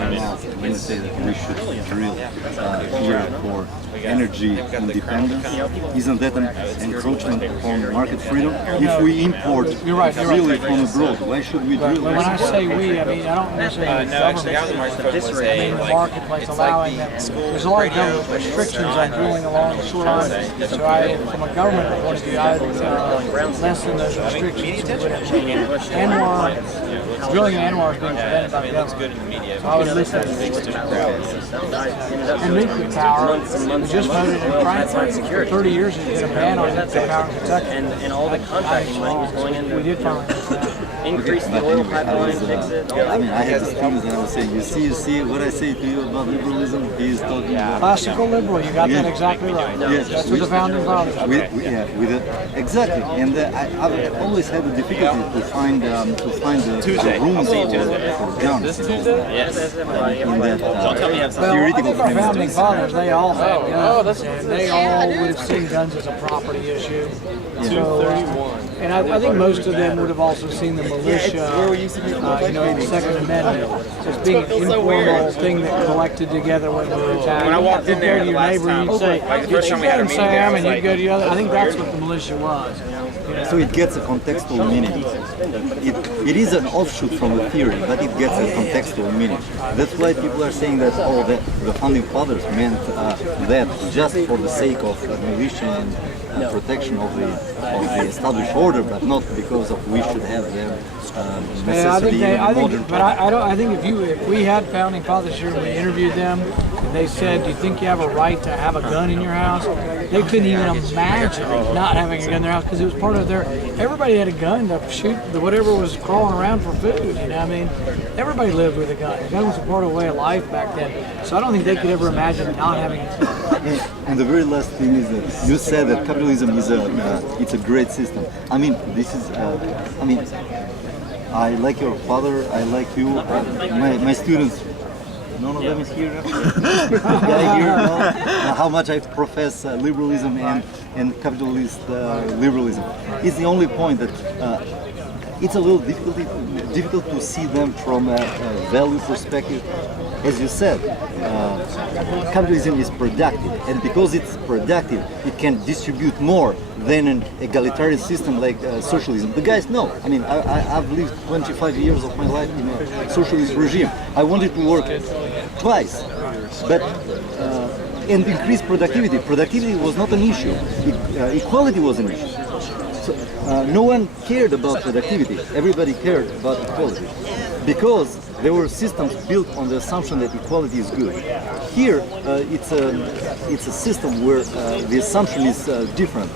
when you say that we should drill here for energy independence, isn't that an encroachment on market freedom? If we import freely from abroad, why should we drill? But when I say we, I mean I don't necessarily mean the government. I mean the marketplace allowing them. There's a lot of government restrictions on drilling along the shoreline. So from a government point of view, I would lessen those restrictions. Drilling in Anwar is being prevented by the government. So I would listen to and nuclear power. We just voted in Franklin for 30 years there's been a ban on nuclear power in Kentucky. And all the contracting money was going in. We did finally increase the oil pipeline, fix it. I mean, I had students and I was saying, you see what I say to you about liberalism? He is talking about classical liberal. You got that exactly right. Yes. That's what the founding fathers did. Exactly. And I've always had the difficulty to find the room for guns in that theoretical framework. Our founding framework. fathers, they all had guns, and they all would have seen guns as a property issue. So, and I think most of them would have also seen the militia, the Second Amendment, as being an informal thing that collected together when we were attacked. When I walked in there, you'd go to your neighbor, you'd say, "Get your gun, Sam," and you'd go to the other. I think that's what the militia was. So it gets a contextual meaning. It is an offshoot from the theory, but it gets a contextual meaning. That's why people are saying that the founding fathers meant that just for the sake of militia and protection of the established order, but not because of we should have them necessarily modern. I think if we had founding fathers here and we interviewed them, and they said, "Do you think you have a right to have a gun in your house?" They couldn't even imagine not having a gun in their house because it was part of their. Everybody had a gun to shoot whatever was crawling around for food. I mean, everybody lived with a gun. A gun was a part of the way of life back then. So I don't think they could ever imagine not having it. And the very last thing is that you said that capitalism is it's a great system. I mean, this is. I like your father. I like you. My students. None of them is here. Guy here, no? How much I profess liberalism and capitalist liberalism. It's the only point that it's a little difficult to see them from a value perspective. As you said, capitalism is productive, and because it's productive, it can distribute more than an egalitarian system like socialism. The guys know. I mean, I've lived 25 years of my life in a socialist regime. I wanted to work twice, but and increase productivity. Productivity was not an issue. Equality was an issue. So no one cared about productivity. Everybody cared about equality because there were systems built on the assumption that equality is good. Here, it's a system where the assumption is different.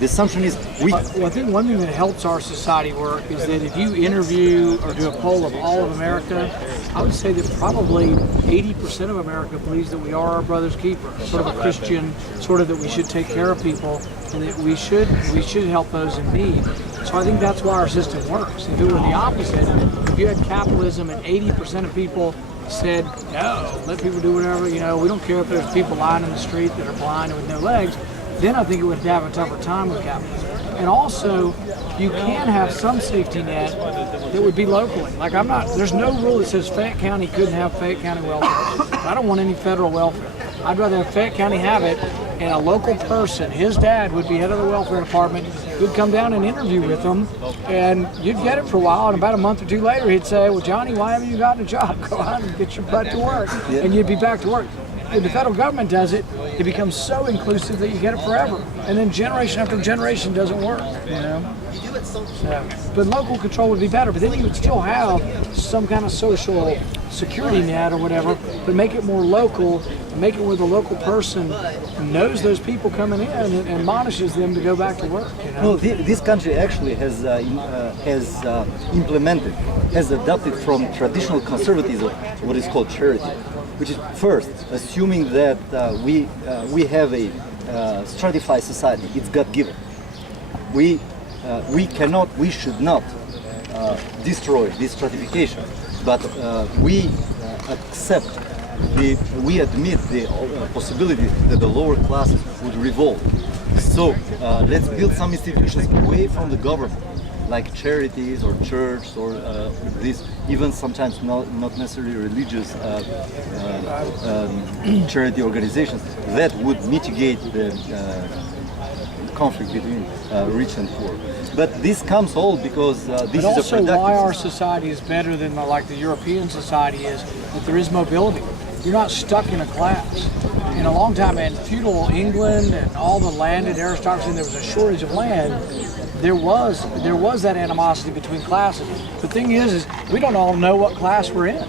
The assumption is Well, I think one thing that helps our society work is that if you interview or do a poll of all of America, I would say that probably 80% of America believes that we are our brother's keeper, sort of a Christian, sort of that we should take care of people and that we should help those in need. So I think that's why our system works. If it were the opposite, if you had capitalism and 80% of people said, no, let people do whatever, we don't care if there's people lying in the street that are blind and with no legs, then I think it would have a tougher time with capitalism. And also, you can have some safety net that would be locally. Like there's no rule that says Fayette County couldn't have Fayette County welfare. I don't want any federal welfare. I'd rather have Fayette County have it, and a local person, his dad would be head of the welfare department, who'd come down and interview with them, and you'd get it for a while, and about a month or two later, he'd say, well, Johnny, why haven't you gotten a job? Go out and get your butt to work, and you'd be back to work. When the federal government does it, it becomes so inclusive that you get it forever. And then generation after generation doesn't work, So, but local control would be better, but then you would still have some kind of social security net or whatever, but make it more local, make it where the local person knows those people coming in and admonishes them to go back to work. No, this country actually has implemented, has adopted from traditional conservatism what is called charity, which is first assuming that we have a stratified society. It's God-given. We should not destroy this stratification, but we admit the possibility that the lower classes would revolt. So let's build some institutions away from the government, like charities or church or this, even sometimes not necessarily religious charity organizations that would mitigate the conflict between rich and poor. But this comes all because this But is a also productive why our system. society is better than like the European society is that there is mobility. You're not stuck in a class. In a long time in feudal England and all the landed aristocracy, and there was a shortage of land. There was that animosity between classes. The thing is we don't all know what class we're in.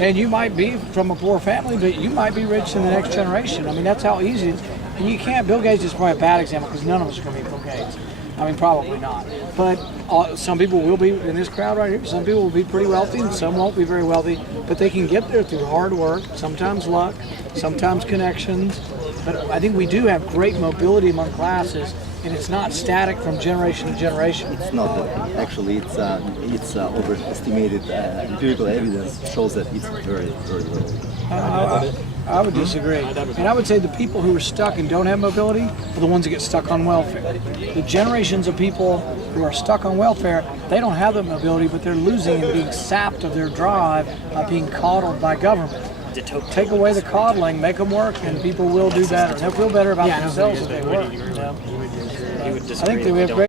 And you might be from a poor family, but you might be rich in the next generation. I mean, that's how easy it is. And you can't, Bill Gates is probably a bad example because none of us are going to be Bill Gates. I mean, probably not. But some people will be in this crowd right here. Some people will be pretty wealthy and some won't be very wealthy. But they can get there through hard work, sometimes luck, sometimes connections. But I think we do have great mobility among classes, and it's not static from generation to generation. It's not that. Actually, it's overestimated. Empirical evidence shows that it's very, very low. I would disagree. And I would say the people who are stuck and don't have mobility are the ones that get stuck on welfare. The generations of people who are stuck on welfare, they don't have the mobility, but they're losing and being sapped of their drive by being coddled by government. Take away the coddling, make them work, and people will do better. They'll feel better about themselves if they work. I think that we have great